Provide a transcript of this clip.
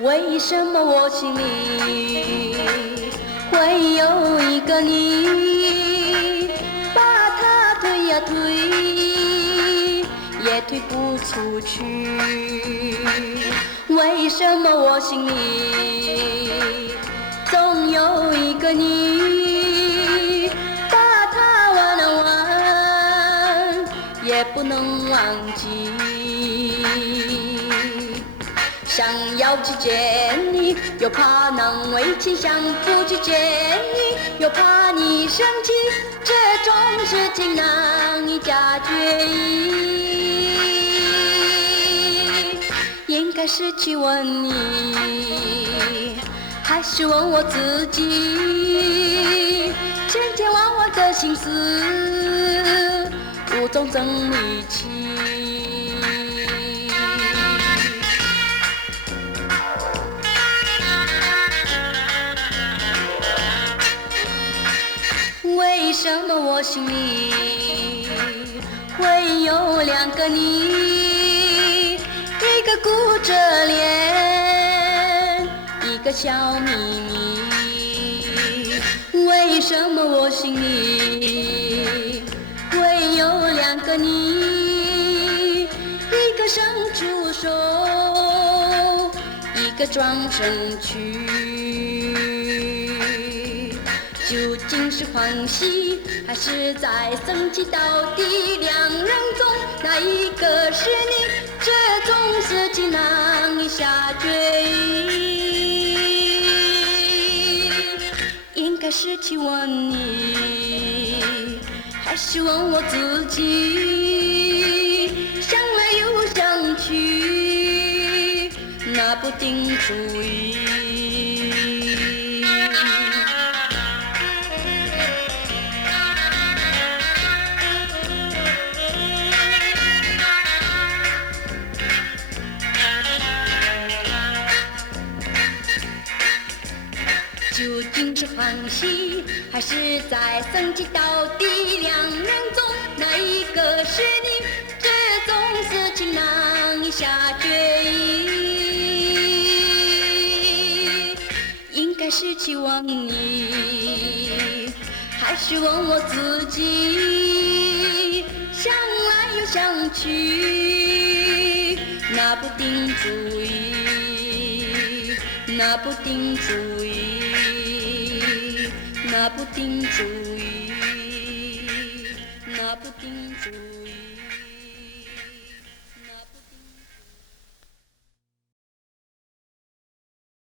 为什么我心里会有一个你，把它推呀推，也推不出去？为什么我心里总有一个你，把它忘啊忘，也不能忘记？想要去见你，又怕难为情；想不去见你，又怕你生气。这种事情难以假决应该是去问你，还是问我自己？千千万万的心思无从整理起。为什么我心里会有两个你？一个顾着脸，一个笑眯眯。为什么我心里会有两个你？一个伸出手，一个转身去。究竟是欢喜还是在生气？到底两人中哪一个是你？这种事情难以下决应该是去问你，还是问我自己？想来又想去，拿不定主意。究竟是欢喜还是在生气？到底两人中哪一个是你？这种事情难以下决应该是去问你，还是问我自己？想来又想去，拿不定主意，拿不定主意，拿不定主意。